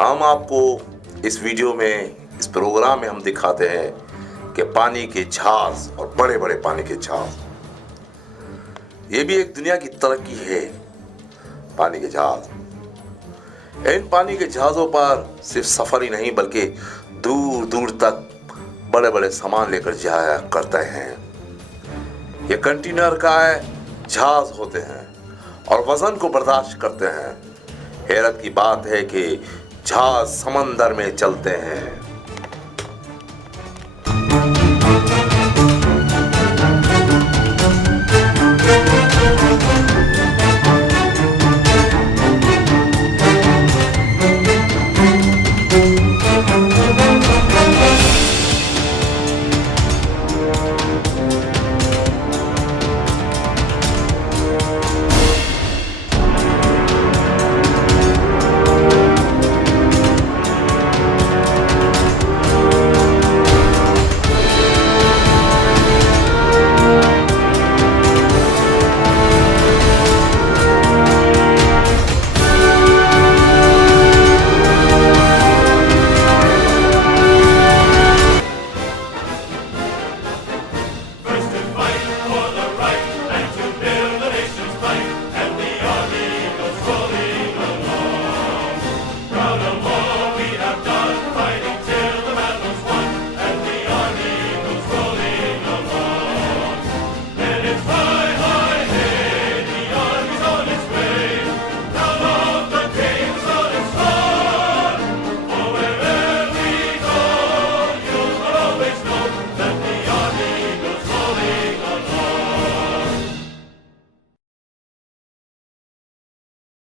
हम आपको इस वीडियो में, इस प्रोग्राम में हम दिखाते हैं कि पानी के जहाज और बड़े बड़े पानी के जहाज, ये भी एक दुनिया की तरक्की है। पानी के जहाज, इन पानी के जहाजों पर सिर्फ सफर ही नहीं बल्कि दूर दूर तक बड़े बड़े सामान लेकर जाया करते हैं। ये कंटेनर का जहाज होते हैं और वजन को बर्दाश्त करते हैं। हैरत की बात है कि जहाज समंदर में चलते हैं।